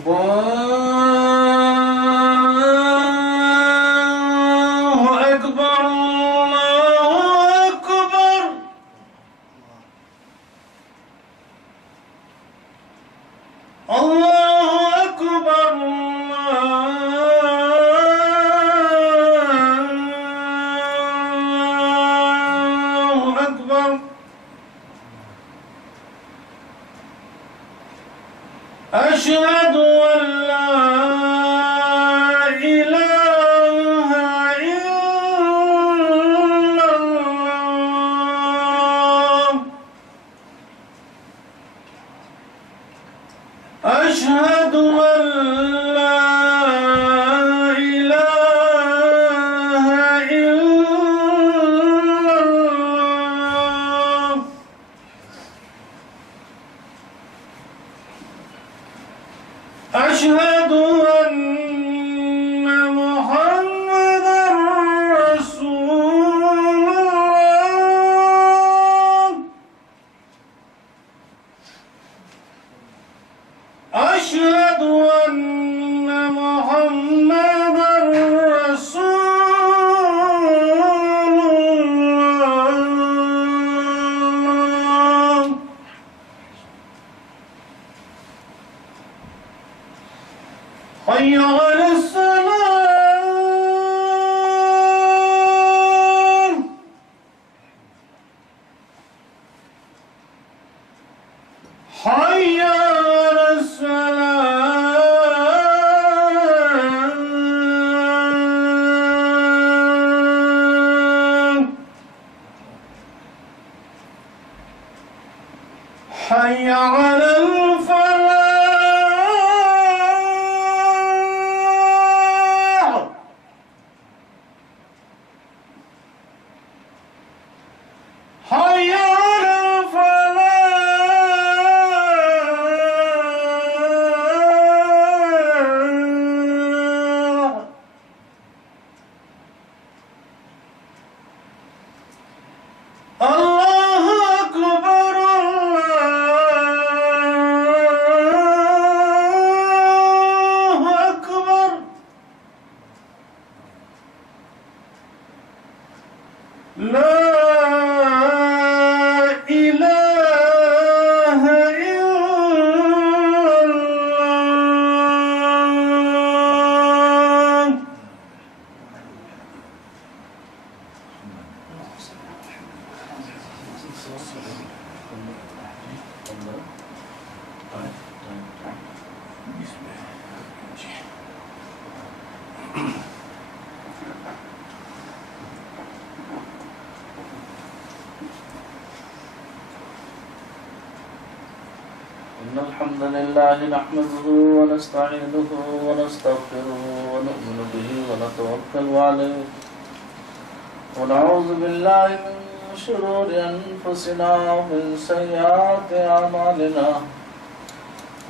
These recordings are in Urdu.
أكبر الله أكبر الله أكبر الله أكبر أشهد أن لا إله إلا الله أشهد أن لا إله إلا الله أشهد أن محمدًا رسول الله أشهد أن محمدًا رسول الله حي على الصلاة حي على الصلاة حي على الفلاح حي على الفلاح الله أكبر الله أكبر لا إله إلا الله إن الحمد لله نحمده ونستعينه ونستغفره ونؤمن به ونتوكل عليه ونعوذ بالله من شرور أنفسنا ومن سيئات أعمالنا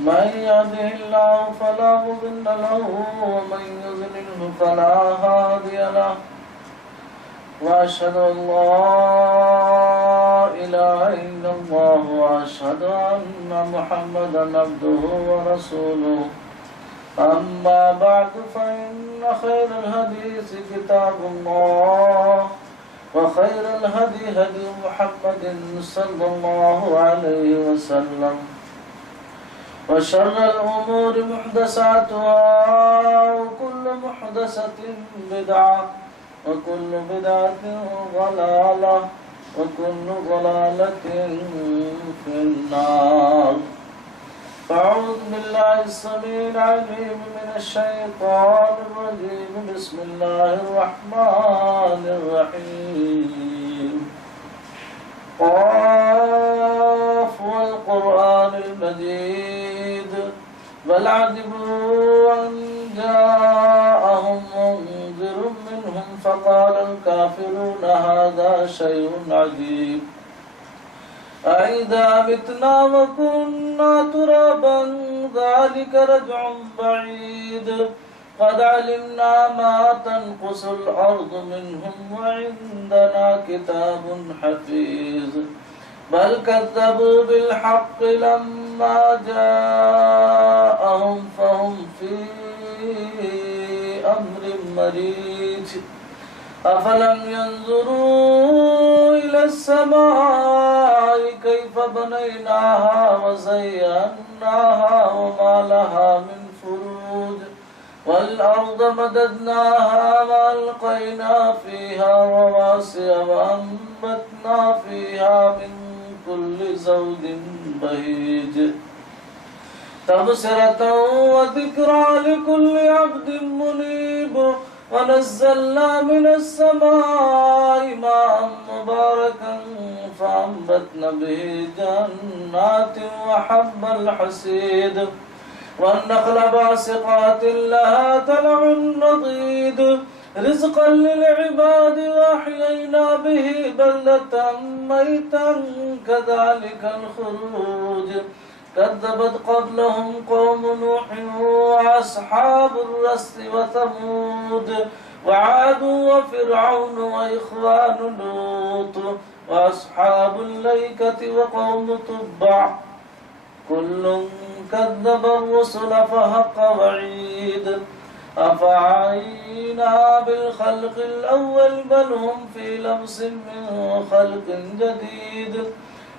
من يهده الله فلا مضل له ومن يضلل فلا هادي له وأشهد أن لا إله إلا الله وأشهد أن محمدا عبده ورسوله أما بعد فإن خير الحديث كتاب الله وخير الهدي هدي محمد صلى الله عليه وسلم وشر الأمور محدثاتها وكل محدثة بدعة وكل بدعة ضلالة وكل ضلالة في النار فأعوذ بالله السميع العليم من الشيطان الرجيم بسم الله الرحمن الرحيم قاف والقرآن المجيد بل عجبوا أن جاءهم منذر منهم فقال الكافرون هذا شيء عجيب أإذا متنا وكنا ترابا ذلك رجع بعيد قد علمنا ما تنقص الأرض منهم وعندنا كتاب حفيظ بل كذبوا بالحق لما جاءهم فهم بهيج أفلم ينظروا إلى السماء كيف بنيناها وزيناها وما لها من فروج والأرض مددناها وألقينا فيها رواسي وأنبتنا فيها من كل زوج بهيج تبصرة وذكرى لكل عبد منيب ونزلنا من السماء ماء مباركا فأنبتنا به جنات وحب الحصيد والنخل باسقات لها طلع نضيد رزقا للعباد وأحيينا به بلدة ميتا كذلك الخروج كذبت قبلهم قوم نوح وأصحاب الرس وثمود وعاد وفرعون وإخوان لوط وأصحاب الأيكة وقوم تبع كل كذب الرسل فحق وعيد أفعينا بالخلق الأول بل هم في لبس من خلق جديد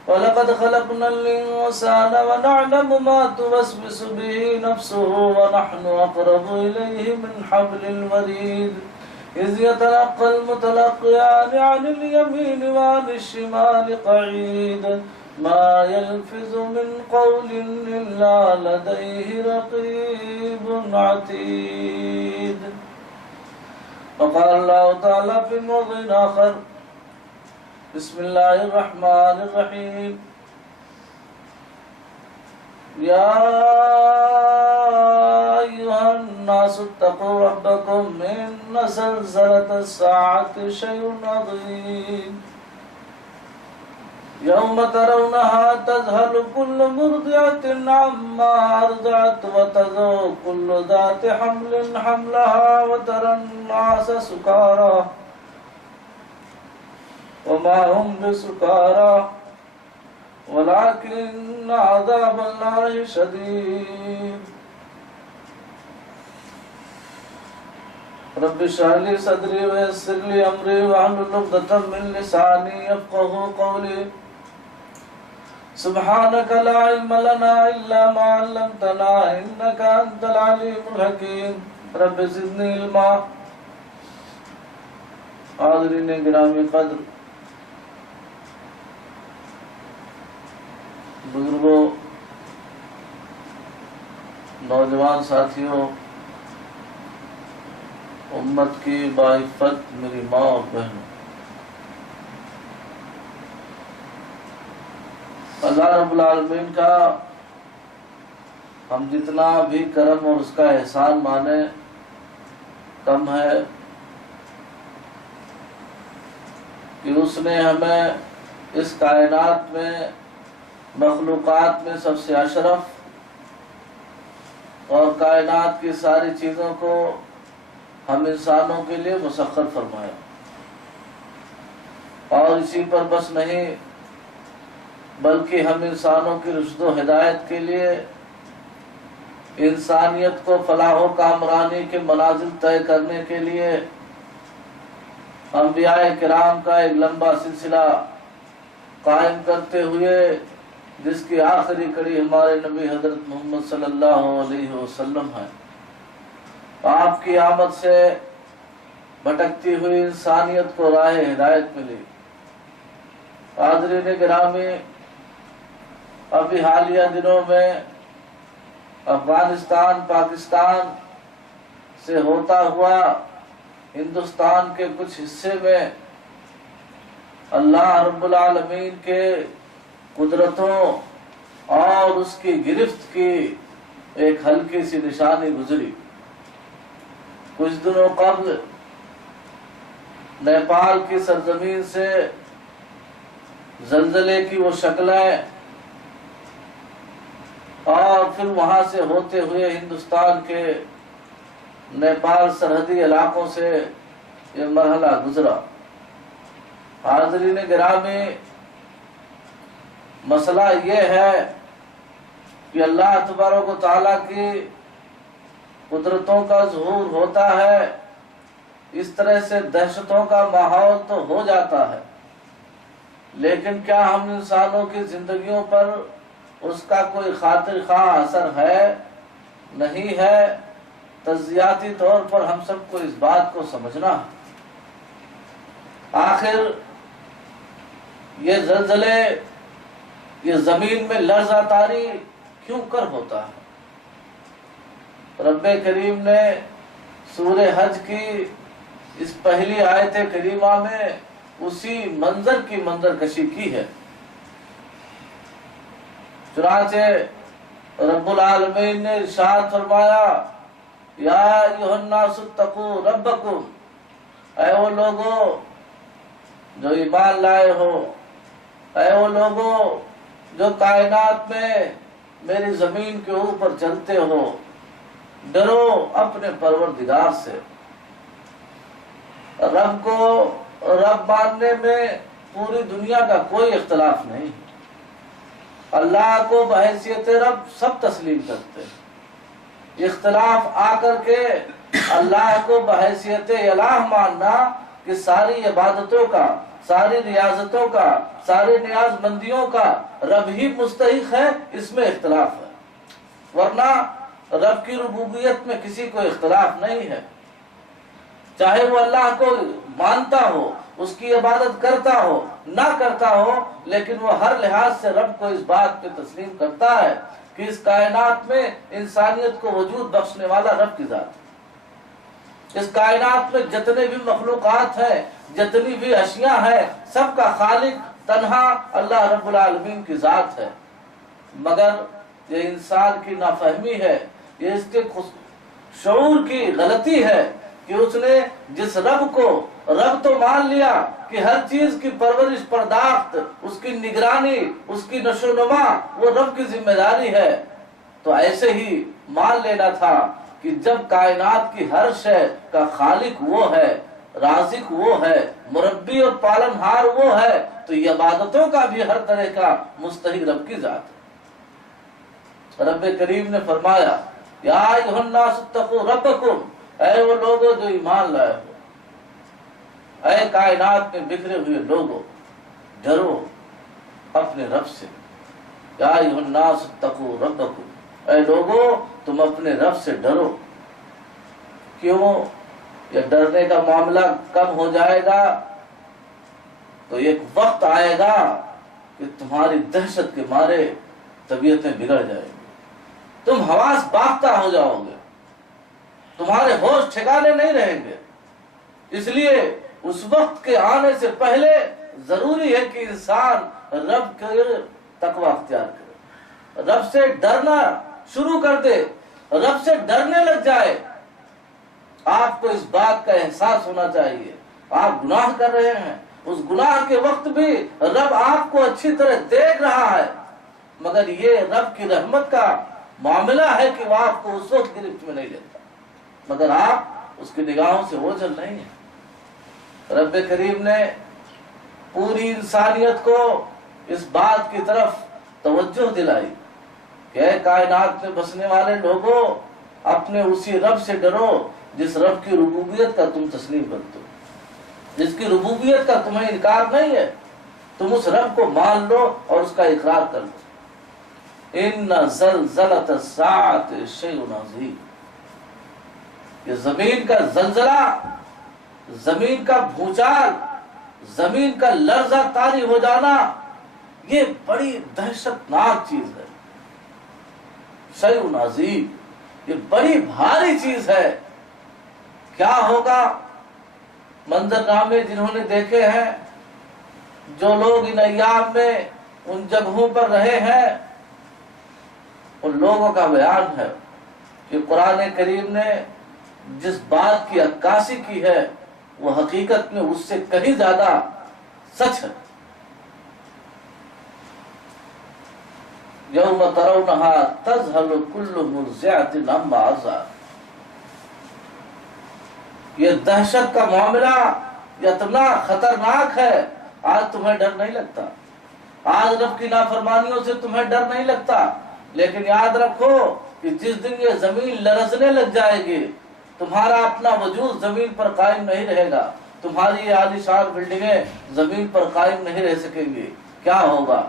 ولقد خلقنا الإنسان ونعلم ما توسوس به نفسه ونحن أقرب إليه من حبل الوريد إذ يتلقى المتلقيان عن اليمين وعن الشمال قعيد ما يلفظ من قول إلا لديه رقيب عتيد. وقال الله تعالى في موضع آخر بسم الله الرحمن الرحيم يا أيها الناس اتقوا ربكم إن زلزلة الساعة شيء عظيم يوم ترونها تذهل كل مرضعة عما أرضعت وتضع كل ذات حمل حملها وترى الناس سكارى وما هم بسكارى ولكن عذاب الله شديد. رب اشرح لي صدري ويسر لي أمري واحلل عقدة من لساني يفقهوا قولي سبحانك لا علم لنا إلا ما علمتنا إنك أنت العليم الحكيم رب زدني علما. حاضرین گرامی قدر، بزرگوں، نوجوان ساتھیوں، امت کی باعفت میری ماں اور بہنوں، اللہ رب العالمین کا ہم جتنا بھی کرم اور اس کا احسان مانے کم ہے کہ اس نے ہمیں اس کائنات میں مخلوقات میں سب سے اشرف اور کائنات کی ساری چیزوں کو ہم انسانوں کے لیے مسخر فرمایا، اور اسی پر بس نہیں بلکہ ہم انسانوں کی رشد و ہدایت کے لیے انسانیت کو فلاح و کامرانی کے منازل طے کرنے کے لیے انبیاء کرام کا ایک لمبا سلسلہ قائم کرتے ہوئے، جس کی آخری کڑی ہمارے نبی حضرت محمد صلی اللہ علیہ وسلم ہے، آپ کی آمد سے بھٹکتی ہوئی انسانیت کو راہ ہدایت ملی۔ حاضرین گرامی، ابھی حالیہ دنوں میں افغانستان پاکستان سے ہوتا ہوا ہندوستان کے کچھ حصے میں اللہ رب العالمین کے قدرتوں اور اس کی گرفت کی ایک ہلکی سی نشانی گزری۔ کچھ دنوں قبل نیپال کی سرزمین سے زلزلے کی وہ شکلیں، اور پھر وہاں سے ہوتے ہوئے ہندوستان کے نیپال سرحدی علاقوں سے یہ مرحلہ گزرا۔ حاضرین گرامی، مسئلہ یہ ہے کہ اللہ تبارک و تعالیٰ کی قدرتوں کا ظہور ہوتا ہے اس طرح سے دہشتوں کا ماحول تو ہو جاتا ہے، لیکن کیا ہم انسانوں کی زندگیوں پر اس کا کوئی خاطر خواہ اثر ہے؟ نہیں ہے۔ تجزیاتی طور پر ہم سب کو اس بات کو سمجھنا ہے، آخر یہ زلزلے، یہ زمین میں لرزہ طاری کیوں کر ہوتا ہے؟ رب کریم نے سورہ حج کی اس پہلی آیت کریمہ میں اسی منظر کی منظر کشی کی ہے۔ چنانچہ رب العالمین نے ارشاد فرمایا، یا ایھا الناس اتقوا ربکم، اے وہ لوگوں جو ایمان لائے ہو، اے وہ لوگوں جو کائنات میں میری زمین کے اوپر چلتے ہو، ڈرو اپنے پروردگار سے۔ رب کو رب ماننے میں پوری دنیا کا کوئی اختلاف نہیں، اللہ کو بحیثیت رب سب تسلیم کرتے ہیں۔ اختلاف آ کر کے اللہ کو بحیثیت الہ ماننا کہ ساری عبادتوں کا، ساری ریاضتوں کا، ساری نیاز مندیوں کا رب ہی مستحق ہے، اس میں اختلاف ہے، ورنہ رب کی ربوبیت میں کسی کو اختلاف نہیں ہے۔ چاہے وہ اللہ کو مانتا ہو، اس کی عبادت کرتا ہو، نہ کرتا ہو، لیکن وہ ہر لحاظ سے رب کو اس بات پہ تسلیم کرتا ہے کہ اس کائنات میں انسانیت کو وجود بخشنے والا رب کی ذات ہے۔ اس کائنات میں جتنے بھی مخلوقات ہیں، جتنی بھی اشیاء ہیں، سب کا خالق تنہا اللہ رب العالمین کی ذات ہے، مگر یہ انسان کی نافہمی ہے، یہ اس کے شعور کی غلطی ہے کہ اس نے جس رب کو رب تو مان لیا کہ ہر چیز کی پرورش پرداخت، اس کی نگرانی، اس کی نشو و نما وہ رب کی ذمہ داری ہے، تو ایسے ہی مان لینا تھا کہ جب کائنات کی ہر شے کا خالق وہ ہے، رازق وہ ہے، مربی اور پالنہار وہ ہے، تو یہ عبادتوں کا بھی ہر طرح کا مستحق رب کی ذات ہے۔ رب کریم نے فرمایا، یا ایھا الناس اتقوا ربکم، اے وہ لوگوں جو ایمان لائے ہو، اے کائنات میں بکھرے ہوئے لوگوں، ڈرو اپنے رب سے۔ یا ایھا الناس اتقوا ربکم، اے لوگوں تم اپنے رب سے ڈرو۔ کیوں؟ یہ ڈرنے کا معاملہ کب ہو جائے گا؟ تو ایک وقت آئے گا کہ تمہاری دہشت کے مارے طبیعتیں بگڑ جائیں گی، تم حواس باختہ ہو جاؤ گے، تمہارے ہوش ٹھکانے نہیں رہیں گے۔ اس لیے اس وقت کے آنے سے پہلے ضروری ہے کہ انسان رب کے تقوی اختیار کرے، رب سے ڈرنا شروع کر دے، رب سے ڈرنے لگ جائے۔ آپ کو اس بات کا احساس ہونا چاہیے آپ گناہ کر رہے ہیں، اس گناہ کے وقت بھی رب آپ کو اچھی طرح دیکھ رہا ہے، مگر یہ رب کی رحمت کا معاملہ ہے کہ وہ آپ کو اس وقت گرفت میں نہیں لیتا، مگر آپ اس کی نگاہوں سے اوجھل نہیں ہیں۔ رب کریم نے پوری انسانیت کو اس بات کی طرف توجہ دلائی کہ اے کائنات میں بسنے والے لوگوں، اپنے اسی رب سے ڈرو جس رب کی ربوبیت کا تم تسلیم کرتے ہو، جس کی ربوبیت کا تمہیں انکار نہیں ہے، تم اس رب کو مان لو اور اس کا اقرار کر لو۔ ان زلزلۃ الساعۃ شیء عظیم، یہ زمین کا زلزلہ، زمین کا بھوچال، زمین کا لرزہ طاری ہو جانا، یہ بڑی دہشت ناک چیز ہے، شیء عظیم، یہ بڑی بھاری چیز ہے۔ کیا ہوگا؟ منظرنامے جنہوں نے دیکھے ہیں، جو لوگ ان ایام میں ان جگہوں پر رہے ہیں، ان لوگوں کا بیان ہے کہ قرآن کریم نے جس بات کی عکاسی کی ہے وہ حقیقت میں اس سے کہیں زیادہ سچ ہے۔ یوم ترونہا تذہل کل مرضعۃ عما ارضعت، یہ دہشت کا معاملہ اتنا خطرناک ہے، آج تمہیں ڈر نہیں لگتا، آج رب کی نافرمانیوں سے تمہیں ڈر نہیں لگتا، لیکن یاد رکھو کہ جس دن یہ زمین لرزنے لگ جائے گی تمہارا اپنا وجود زمین پر قائم نہیں رہے گا، تمہاری یہ عالیشان بلڈنگیں زمین پر قائم نہیں رہ سکیں گی۔ کیا ہوگا؟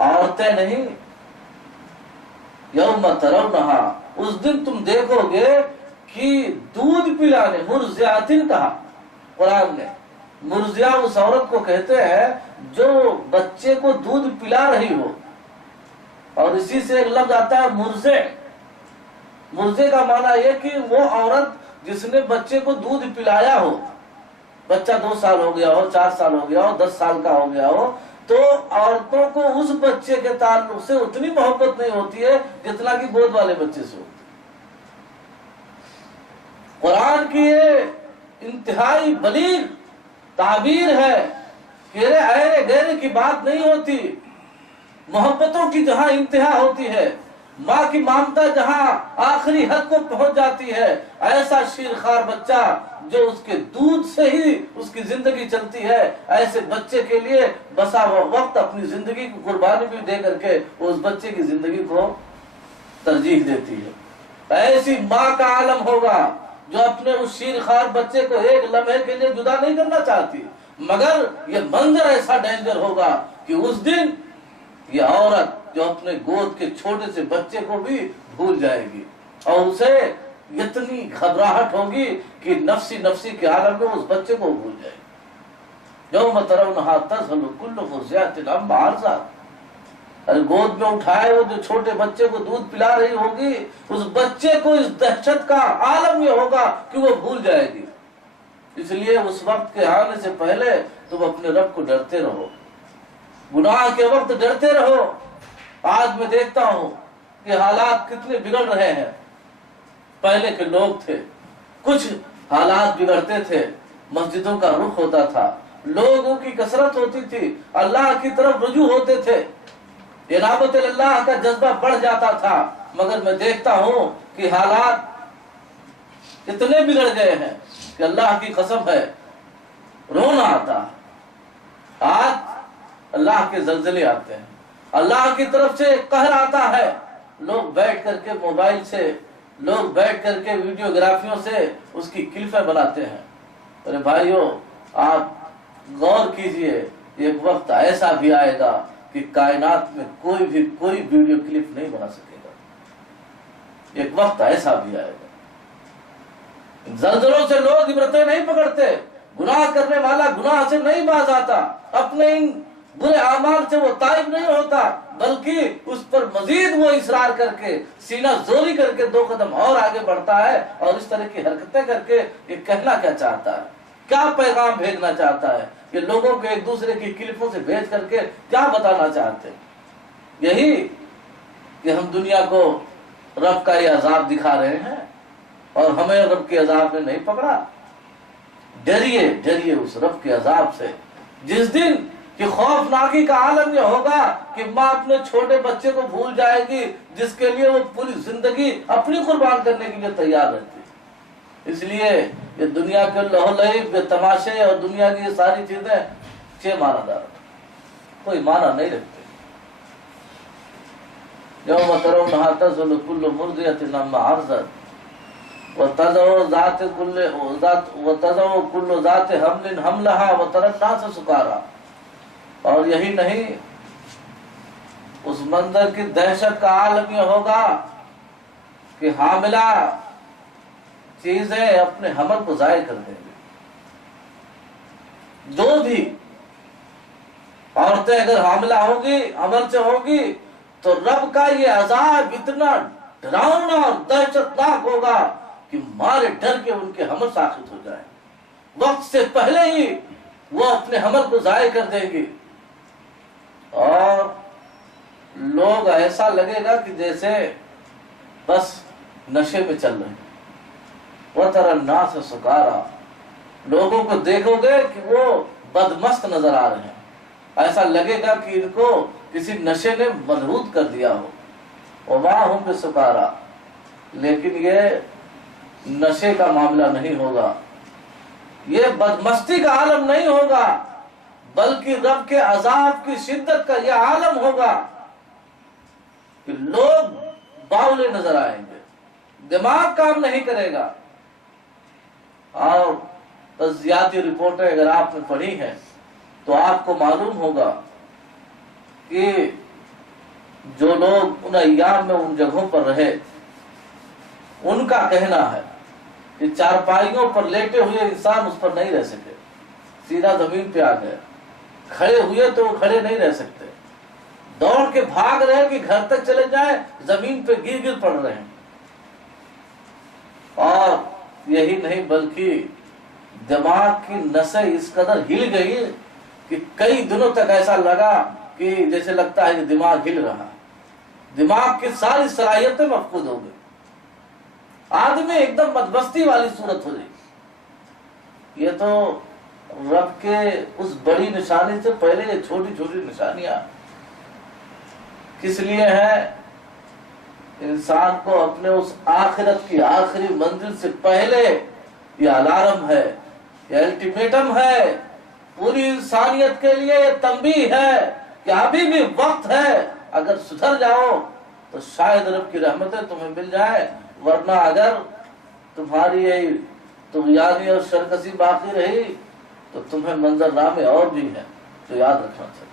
عورتیں نہیں، یوم ترونہا، اس دن تم دیکھو گے کہ دودھ پلانے، مرضعاتن کہا قرآن نے۔ مرضعہ اس عورت کو کہتے ہیں جو بچے کو دودھ پلا رہی ہو، اور اسی سے ایک لفظ آتا ہے مرضع۔ مرضع کا معنی یہ کہ وہ عورت جس نے بچے کو دودھ پلایا ہو، بچہ 2 سال ہو گیا ہو، 4 سال ہو گیا ہو، 10 سال کا ہو گیا ہو، تو عورتوں کو اس بچے کے تعلق سے اتنی محبت نہیں ہوتی ہے جتنا کہ گود والے بچے سے ہوتی ہے۔ قرآن کی یہ انتہائی بلیغ تعبیر ہے کہ ایرے گہرے کی بات نہیں ہوتی، محبتوں کی جہاں انتہا ہوتی ہے، ماں کی ممتا جہاں آخری حد کو پہنچ جاتی ہے، ایسا شیرخوار بچہ جو اس کے دودھ سے ہی اس کی زندگی چلتی ہے، ایسے بچے کے لیے بسا وقت اپنی زندگی کی قربانی بھی دے کر کے اس بچے کی زندگی کو ترجیح دیتی ہے۔ ایسی ماں کا عالم ہوگا جو اپنے اس شیرخوار بچے کو ایک لمحے کے لیے جدا نہیں کرنا چاہتی، مگر یہ منظر ایسا ڈینجر ہوگا کہ اس دن یہ عورت جو اپنے گود کے چھوٹے سے بچے کو بھی بھول جائے گی، اور اسے اتنی گھبراہٹ ہوگی کہ نفسی نفسی کے عالم میں اس بچے کو بھول جائے گی۔ یوم ترونہا تذہل کل مرضعۃ عما ارضعت، گود میں اٹھائے وہ جو چھوٹے بچے کو دودھ پلا رہی ہوگی، اس بچے کو اس دہشت کا عالم یہ ہوگا کہ وہ بھول جائے گی۔ اس لیے اس وقت کے آنے سے پہلے تم اپنے رب کو ڈرتے رہو، گناہ کے وقت ڈرتے رہو۔ آج میں دیکھتا ہوں کہ حالات کتنے بگڑ رہے ہیں۔ پہلے کے لوگ تھے، کچھ حالات بگڑتے تھے، مسجدوں کا رخ ہوتا تھا، لوگوں کی کثرت ہوتی تھی، اللہ کی طرف رجوع ہوتے تھے، انابت اللہ کا جذبہ بڑھ جاتا تھا، مگر میں دیکھتا ہوں کہ حالات اتنے بگڑ گئے ہیں کہ اللہ کی قسم ہے رونا آتا ہے۔ آج اللہ کے زلزلے آتے ہیں، اللہ کی طرف سے قہر آتا ہے، لوگ بیٹھ کر کے موبائل سے، لوگ بیٹھ کر کے ویڈیوگرافیوں سے اس کی کلپیں بناتے ہیں۔ ارے بھائیو، آپ غور کیجئے، ایک وقت ایسا بھی آئے گا کہ کائنات میں کوئی ویڈیو کلپ نہیں بنا سکے گا۔ ایک وقت ایسا بھی آئے گا۔ زلزلوں سے لوگ عبرتیں نہیں پکڑتے، گناہ کرنے والا گناہ سے نہیں باز آتا، اپنے ان برے اعمال سے وہ تائب نہیں ہوتا، بلکہ اس پر مزید وہ اصرار کر کے، سینہ زوری کر کے 2 قدم اور آگے بڑھتا ہے، اور اس طرح کی حرکتیں کر کے یہ کہنا کیا چاہتا ہے، کیا پیغام بھیجنا چاہتا ہے، کہ لوگوں کو ایک دوسرے کی کلپوں سے بھیج کر کے کیا بتانا چاہتے ہیں؟ یہی کہ ہم دنیا کو رب کا یہ عذاب دکھا رہے ہیں اور ہمیں رب کے عذاب نے نہیں پکڑا۔ ڈریے اس رب کے عذاب سے، جس دن کہ خوفناکی کا عالم یہ ہوگا کہ ماں اپنے چھوٹے بچے کو بھول جائے گی جس کے لیے وہ پوری زندگی اپنی قربان کرنے کے لیے تیار رہتی ہے۔ اس لیے یہ دنیا کے لہو لعب، تماشے اور دنیا کی یہ ساری چیزیں 6 معنی دار، کوئی معنی نہیں رکھتے۔ یوم ترونہا تذہل کل مرضعۃ عما ارضعت وتضع کل ذات حمل حملہا وتری الناس سکارا۔ اور یہی نہیں، اس منظر کی دہشت کا عالم یہ ہوگا کہ حاملہ چیزیں اپنے حمل کو ضائع کر دیں گے۔ جو بھی عورتیں اگر حاملہ ہوگی، حمل سے ہوگی، تو رب کا یہ عذاب اتنا ڈراؤنا اور دہشت ناک ہوگا کہ مارے ڈر کے ان کے حمل ساقط ہو جائیں، وقت سے پہلے ہی وہ اپنے حمل کو ضائع کر دیں گی، اور لوگ ایسا لگے گا کہ جیسے بس نشے میں چل رہے ہیں۔ وَتَرَى النَّاسَ سُكَارَىٰ، لوگوں کو دیکھو گے کہ وہ بدمست نظر آ رہے ہیں، ایسا لگے گا کہ ان کو کسی نشے نے ملہوت کر دیا ہو۔ وَمَا هُمْ بِسُكَارَىٰ، لیکن یہ نشے کا معاملہ نہیں ہوگا، یہ بدمستی کا عالم نہیں ہوگا، بلکہ رب کے عذاب کی شدت کا یہ عالم ہوگا کہ لوگ باولے نظر آئیں گے، دماغ کام نہیں کرے گا. اور تجزیاتی رپورٹیں اگر آپ نے پڑھی ہیں تو آپ کو معلوم ہوگا کہ جو لوگ ان ایام میں ان جگہوں پر رہے ان کا کہنا ہے کہ چارپائیوں پر لیٹے ہوئے انسان اس پر نہیں رہ سکے, سیدھا زمین پہ آ گئے. کھڑے ہوئے تو وہ کھڑے نہیں رہ سکتے, دوڑ کے بھاگ رہے کہ گھر تک چلے جائیں, زمین پہ گر گر پڑ رہے ہیں. اور یہی نہیں بلکہ دماغ کی نسیں اس قدر ہل گئی کہ کئی دنوں تک ایسا لگا کہ جیسے لگتا ہے کہ دماغ ہل رہا, دماغ کی ساری صلاحیتیں مفقود ہو گئی, آدمی ایک دم بدمستی والی صورت ہو گئی. یہ تو رب کے اس بڑی نشانی سے پہلے یہ چھوٹی چھوٹی نشانیاں کس لیے ہیں؟ انسان کو اپنے اس آخرت کی آخری منزل سے پہلے یہ الارم ہے, یہ الٹیمیٹم ہے, پوری انسانیت کے لیے یہ تنبیہ ہے کہ ابھی بھی وقت ہے, اگر سدھر جاؤ تو شاید رب کی رحمتیں تمہیں مل جائے, ورنہ اگر تمہاری یہی طغیانی اور سرکشی باقی رہی تو تمہیں منظرنامے اور بھی ہیں تو یاد رکھنا چاہیے.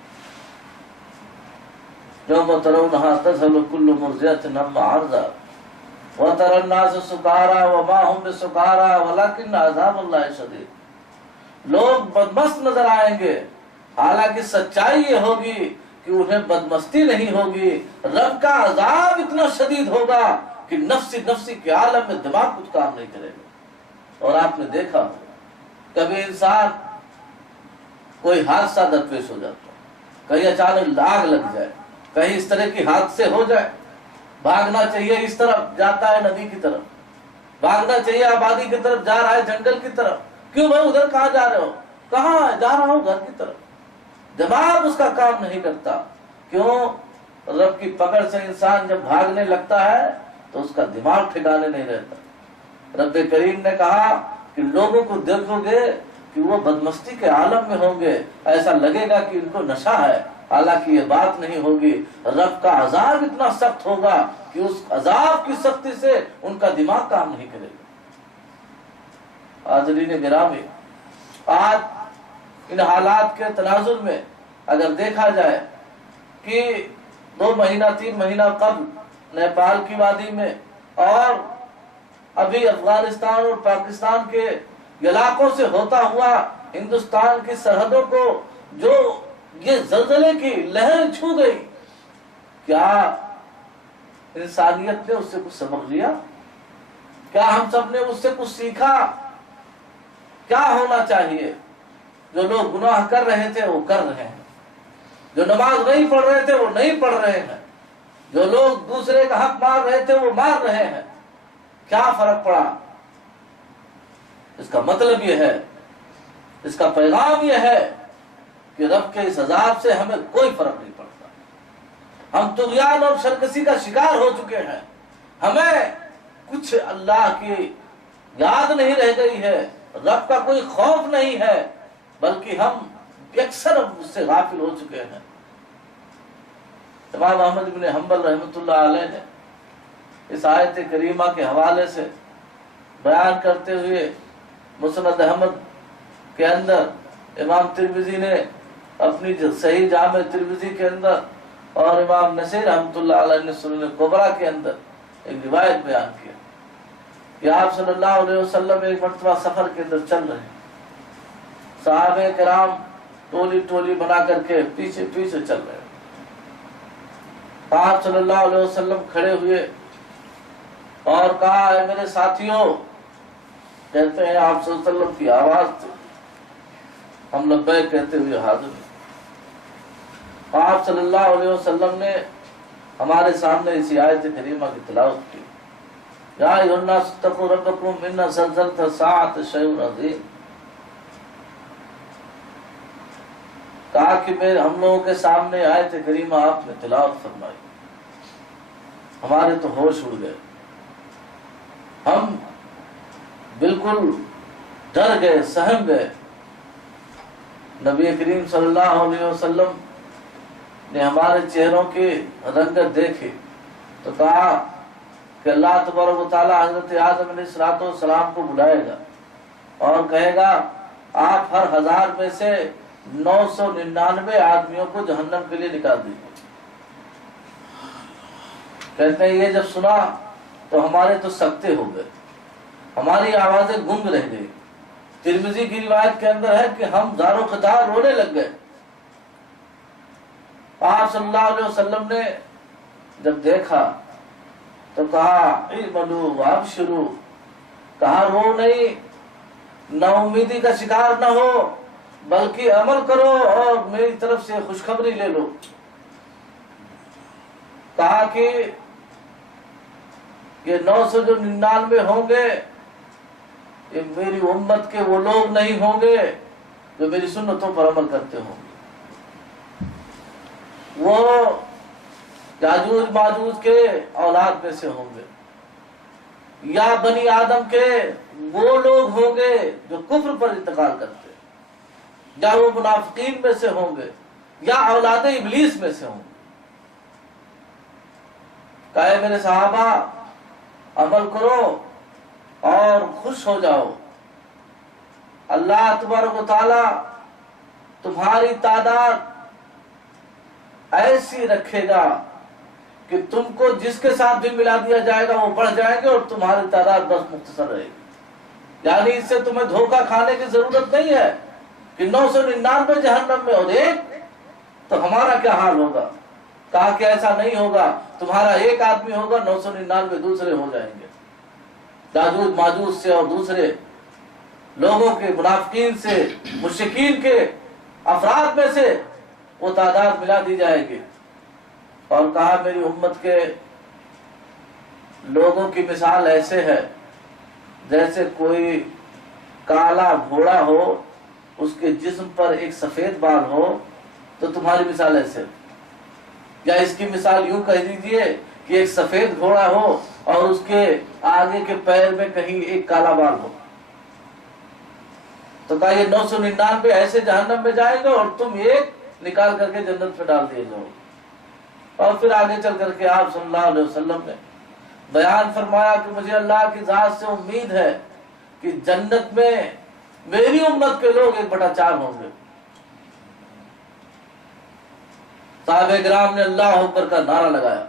یوم ترونہا تذہل کل مرضعۃ عما ارضعت وتری الناس سکارى وما هم بسکارى ولکن عذاب اللہ شدید. لوگ بدمست نظر آئیں گے, حالانکہ سچائی یہ ہوگی کہ انہیں بدمستی نہیں ہوگی, رب کا عذاب اتنا شدید ہوگا کہ نفسی نفسی کے عالم میں دماغ کچھ کام نہیں کرے گا. اور آپ نے دیکھا کبھی انسان کوئی حادثہ درپیش ہو جاتا, کہیں اچانک آگ لگ جائے, کہیں اس طرح کی حادثے ہو جائے, بھاگنا چاہیے اس طرف جاتا ہے ندی کی طرف, بھاگنا چاہیے آبادی کی طرف جا رہا ہے جنگل کی طرف. کیوں بھائی ادھر کہاں جا رہے ہو؟ کہاں جا رہا ہوں گھر کی طرف. دماغ اس کا کام نہیں کرتا. کیوں؟ رب کی پکڑ سے انسان جب بھاگنے لگتا ہے تو اس کا دماغ ٹھکانے نہیں رہتا. رب کریم نے کہا کہ لوگوں کو دیکھو گے کہ وہ بدمستی کے عالم میں ہوں گے, ایسا لگے گا کہ ان کو نشہ ہے, حالانکہ یہ بات نہیں ہوگی. رب کا عذاب اتنا سخت ہوگا کہ اس عذاب کی سختی سے ان کا دماغ کام نہیں کرے گا. حاضرین گرامی, آج ان حالات کے تناظر میں اگر دیکھا جائے کہ 2 مہینہ 3 مہینہ قبل نیپال کی وادی میں اور ابھی افغانستان اور پاکستان کے علاقوں سے ہوتا ہوا ہندوستان کی سرحدوں کو جو یہ زلزلے کی لہر چھو گئی, کیا انسانیت نے اس سے کچھ سبق لیا؟ کیا ہم سب نے اس سے کچھ سیکھا؟ کیا ہونا چاہیے؟ جو لوگ گناہ کر رہے تھے وہ کر رہے ہیں, جو نماز نہیں پڑھ رہے تھے وہ نہیں پڑھ رہے ہیں, جو لوگ دوسرے کا حق مار رہے تھے وہ مار رہے ہیں. کیا فرق پڑا؟ اس کا مطلب یہ ہے, اس کا پیغام یہ ہے کہ رب کے اس عذاب سے ہمیں کوئی فرق نہیں پڑتا. ہم طغیان اور سرکشی کا شکار ہو چکے ہیں, ہمیں کچھ اللہ کی یاد نہیں رہ گئی ہے, رب کا کوئی خوف نہیں ہے, بلکہ ہم اکثر اس سے غافل ہو چکے ہیں. امام احمد بن حنبل رحمۃ اللہ علیہ نے اس آیت کریمہ کے حوالے سے بیان کرتے ہوئے مسند احمد کے اندر, امام ترمذی نے اپنی صحیح جامع ترمذی کے اندر اور امام نسائی رحمۃ اللہ علیہ نے سنن کبریٰ کے اندر ایک روایت بیان کیا کہ آپ صلی اللہ علیہ وسلم ایک مرتبہ سفر کے اندر چل رہے ہیں, صحابہ کرام ٹولی ٹولی بنا کر کے پیچھے پیچھے چل رہے ہیں. آپ صلی اللہ علیہ وسلم کھڑے ہوئے اور کہا, اے میرے ساتھیوں, کہتے ہیں آپ صلی اللہ علیہ وسلم کی آواز تھی, ہم لبیک کہتے ہوئے حاضر ہیں. آپ صلی اللہ علیہ وسلم نے ہمارے سامنے اسی آیت کریمہ کی تلاوت کی, یا ایھا الناس اتقوا ربکم ان زلزلۃ الساعۃ شیء عظیم. کہا کہ ہم لوگوں کے سامنے آیت کریمہ آپ نے تلاوت فرمائی, ہمارے تو ہوش اڑ گئے, ہم بالکل ڈر گئے, سہم گئے. نبی کریم صلی اللہ علیہ وسلم نے ہمارے چہروں کی رنگت دیکھی تو کہا کہ اللہ تبارک و تعالیٰ حضرت آدم علیہ السلام کو بلائے گا اور کہے گا آپ ہر 1000 میں سے 999 آدمیوں کو جہنم کے لیے نکال دیجیے۔ کہتے ہیں یہ جب سنا تو ہمارے تو سکتے ہو گئے، ہماری آوازیں گنگ رہ گئی۔ ترمذی کی روایت کے اندر ہے کہ ہم زاروں قطار رونے لگ گئے۔ آپ صلی اللہ علیہ وسلم نے جب دیکھا تو کہا اعملوا وابشروا، کہا رو نہیں، نا امیدی کا شکار نہ ہو، بلکہ عمل کرو اور میری طرف سے خوشخبری لے لو۔ کہا کہ یہ 999 ہوں گے، یہ میری امت کے وہ لوگ نہیں ہوں گے جو میری سنتوں پر عمل کرتے ہوں گے، وہ یاجوج ماجوج کے اولاد میں سے ہوں گے، یا بنی آدم کے وہ لوگ ہوں گے جو کفر پر انتقال کرتے ہیں، یا وہ منافقین میں سے ہوں گے، یا اولاد ابلیس میں سے ہوں گے۔ کہے میرے صحابہ عمل کرو اور خوش ہو جاؤ، اللہ تبارک و تعالی تمہاری تعداد ایسی رکھے گا کہ تم کو جس کے ساتھ بھی ملا دیا جائے گا وہ بڑھ جائیں گے اور تمہاری تعداد بس مختصر رہے گی۔ یعنی اس سے تمہیں دھوکہ کھانے کی ضرورت نہیں ہے کہ 999 جہنم میں اور ایک، تو ہمارا کیا حال ہوگا؟ کہا کہ ایسا نہیں ہوگا، تمہارا ایک آدمی ہوگا، 999 دوسرے ہو جائیں گے، یاجوج ماجوج سے اور دوسرے لوگوں کے، منافقین سے، مشرکین کے افراد میں سے وہ تعداد ملا دی جائے گی۔ اور کہا میری امت کے لوگوں کی مثال ایسے ہے جیسے کوئی کالا گھوڑا ہو، اس کے جسم پر ایک سفید بال ہو، تو تمہاری مثال ایسے، یا اس کی مثال یوں کہہ دیجئے کہ ایک سفید گھوڑا ہو اور اس کے آگے کے پیر میں کہیں ایک کالا بال ہو، تو کہا یہ 999 ایسے جہنم میں جائیں گے اور تم ایک نکال کر کے جنت میں ڈال دیے جاؤ۔ اور پھر آگے چل کر کے آپ صلی اللہ علیہ وسلم نے بیان فرمایا کہ مجھے اللہ کی ذات سے امید ہے کہ جنت میں میری امت کے لوگ 1/4 ہوں گے۔ صحابہ کرام نے اللہ اکبر کا نعرہ لگایا۔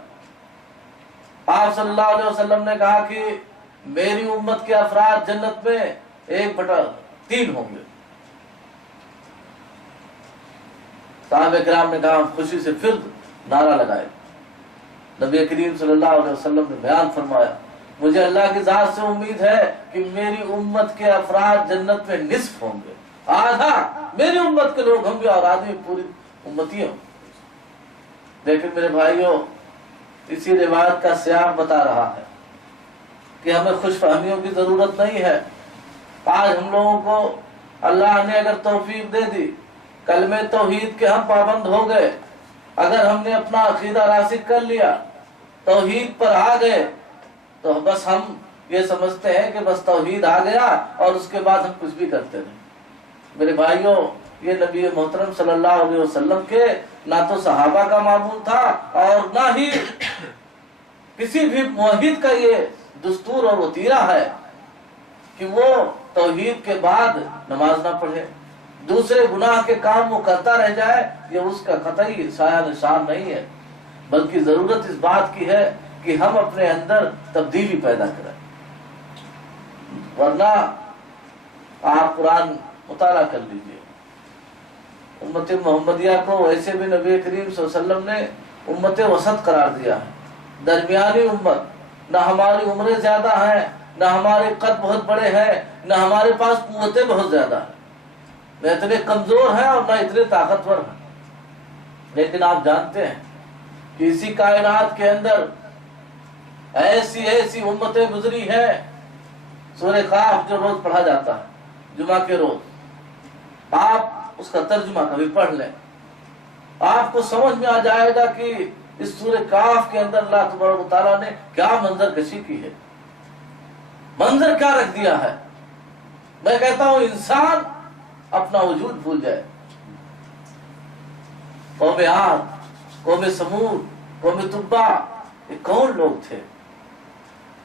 آپ صلی اللہ علیہ وسلم نے کہا کہ میری امت کے افراد جنت میں 1/3 ہوں گے۔ صحابہ کرام نے کہا ہم خوشی سے پھر نعرہ لگائے۔ نبی کریم صلی اللہ علیہ وسلم نے بیان فرمایا مجھے اللہ کی ذات سے امید ہے کہ میری امت کے افراد جنت میں نصف ہوں گے، آدھا میری امت کے لوگ ہوں گے اور آدمی پوری امتی ہوں۔ لیکن میرے بھائیوں، اسی روایت کا سیاق بتا رہا ہے کہ ہمیں خوش فہمیوں کی ضرورت نہیں ہے۔ آج ہم لوگوں کو اللہ نے اگر توفیق دے دی، کلمہ توحید کے ہم پابند ہو گئے، اگر ہم نے اپنا عقیدہ راسخ کر لیا، توحید پر آ گئے، تو بس ہم یہ سمجھتے ہیں کہ بس توحید آ گیا اور اس کے بعد ہم کچھ بھی کرتے نہیں۔ میرے بھائیوں، یہ نبی محترم صلی اللہ علیہ وسلم کے نہ تو صحابہ کا معمول تھا اور نہ ہی کسی بھی موحد کا یہ دستور اور وتیرہ ہے کہ وہ توحید کے بعد نماز نہ پڑھے، دوسرے گناہ کے کام وہ کرتا رہ جائے، یہ اس کا قطعی سایہ نشان نہیں ہے، بلکہ ضرورت اس بات کی ہے کہ ہم اپنے اندر تبدیلی پیدا کریں۔ ورنہ آپ قرآن مطالعہ کر لیجئے، امت محمدیہ کو ایسے بھی نبی کریم صلی اللہ علیہ وسلم نے امت وسط قرار دیا ہے، درمیانی امت، نہ ہماری عمریں زیادہ ہیں، نہ ہمارے قد بہت بڑے ہیں، نہ ہمارے پاس قوتیں بہت زیادہ ہیں، نہ اتنے کمزور ہیں اور نہ اتنے طاقتور ہیں، لیکن آپ جانتے ہیں کہ اسی کائنات کے اندر ایسی ایسی امتیں گزری ہیں۔ سورہ قاف جو روز پڑھا جاتا ہے جمعہ کے روز، آپ اس کا ترجمہ کبھی پڑھ لیں، آپ کو سمجھ میں آ جائے گا کہ اس سورہ قاف کے اندر اللہ تبارک و تعالیٰ نے کیا منظر کشی کی ہے، منظر کیا رکھ دیا ہے۔ میں کہتا ہوں انسان اپنا وجود بھول جائے۔ قوم عاد، قوم سمود، قوم تبع، یہ کون لوگ تھے؟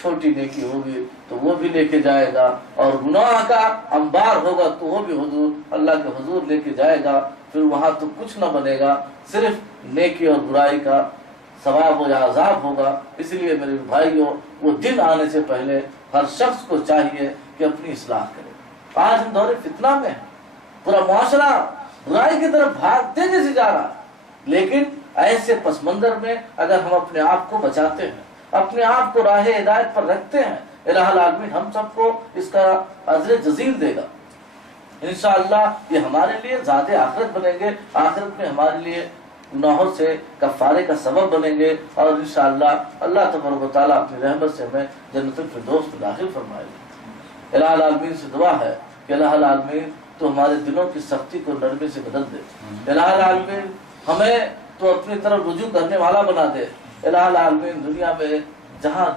چھوٹی نیکی ہوگی تو وہ بھی لے کے جائے گا، اور گناہ کا انبار ہوگا تو وہ بھی حضور اللہ کے حضور لے کے جائے گا. پھر وہاں تو کچھ نہ بنے گا، صرف نیکی اور برائی کا ثواب و یا عذاب ہوگا. اس لیے میرے بھائیوں، وہ دن آنے سے پہلے ہر شخص کو چاہیے کہ اپنی اصلاح کرے. آج ہم دور فتنہ میں ہیں، پورا معاشرہ برائی کی طرف بھاگ تیزی سے جا رہا، لیکن ایسے پس منظر میں اگر ہم اپنے آپ کو بچاتے ہیں، اپنے آپ کو راہ ہدایت پر رکھتے ہیں، الہ العالمین ہم سب کو اس کا اجر جزیل دے گا. انشاءاللہ یہ ہمارے لیے زیادہ آخرت بنیں گے، آخرت میں ہمارے لیے گناہوں سے کفارے کا سبب بنیں گے، اور انشاءاللہ اللہ تبارک و تعالیٰ اپنی رحمت سے ہمیں جنت الفردوس میں داخل فرمائے گا. الہ العالمین سے دعا ہے کہ الہ العالمین تو ہمارے دلوں کی سختی کو نرمی سے بدل دے. الہ العالمین ہمیں تو اپنی طرف رجوع کرنے والا بنا دے. الہ العالمین دنیا میں جہاں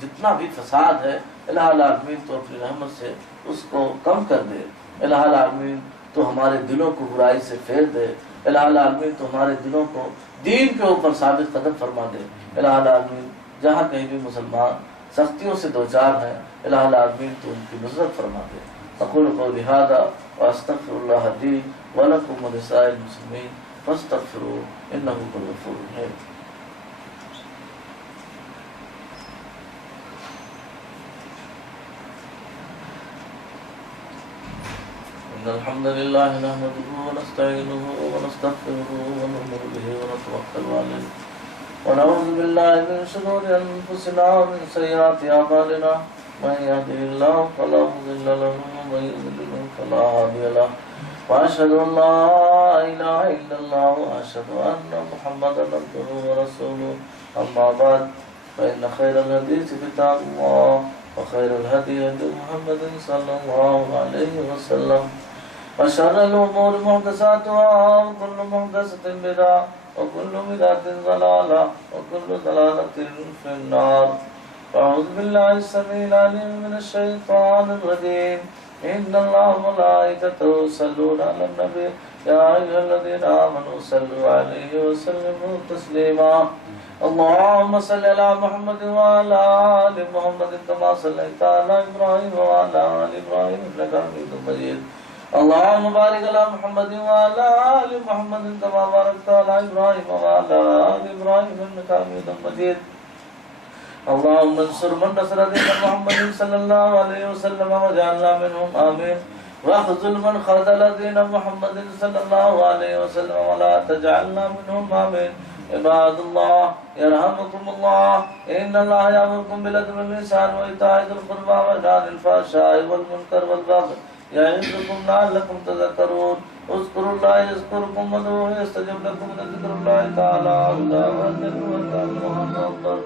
جتنا بھی فساد ہے، الہ العالمین تو اپنی رحمت سے اس کو کم کر دے. الہ العالمین تو ہمارے دلوں کو برائی سے پھیر دے. الہ العالمین تو ہمارے دلوں کو دین کے اوپر ثابت قدم فرما دے. الہ العالمین جہاں کہیں بھی مسلمان سختیوں سے دوچار ہیں، الہ العالمین تو ان کی نصرت فرما دے. اقول قولی ھذا واستغفر اللہ لی ولکم ولسائر المسلمین فاستغفروہ انہ هو الغفور الرحیم. الحمد لله نحمده ونستعينه ونستغفره ونؤمن به ونتوكل عليه ونعوذ بالله من شرور انفسنا ومن سيئات اعمالنا من يهده الله فلا مضل له ومن يضلل فلا هادي له واشهد ان لا اله الا الله واشهد ان محمدا عبده ورسوله اما بعد فان خير الحديث كتاب الله وخير الهدي هدي محمد صلى الله عليه وسلم وشر الأمور محدثاتها وكل محدثة بدعة وكل بدعة ضلالة وكل ضلالة في النار. أعوذ بالله السميع العليم من الشيطان الرجيم. إن الله وملائكته يصلون على النبي يا أيها الذين آمنوا صلوا عليه وسلموا تسليما. اللهم صل على محمد وعلى آل محمد كما صليت على إبراهيم وعلى آل إبراهيم إنك حميد مجيد. اللهم بارك على محمد وعلى آل محمد كما باركت على إبراهيم وعلى آل إبراهيم إنك حميد مجيد. اللهم انصر من نصر دين محمد صلى الله عليه وسلم واجعلنا منهم آمين. واخذل من خذل دين محمد صلى الله عليه وسلم ولا تجعلنا منهم آمين. عباد الله يرحمكم الله إن الله يأمركم بالعدل والإحسان وإيتاء ذي القربى وينهى عن الفحشاء والمنكر والبغي يعظكم لعلكم تذكرون. اذكروا الله يذكركم وادعوه يستجب لكم. ذكر الله تعالى أعلى وأجل وأكبر.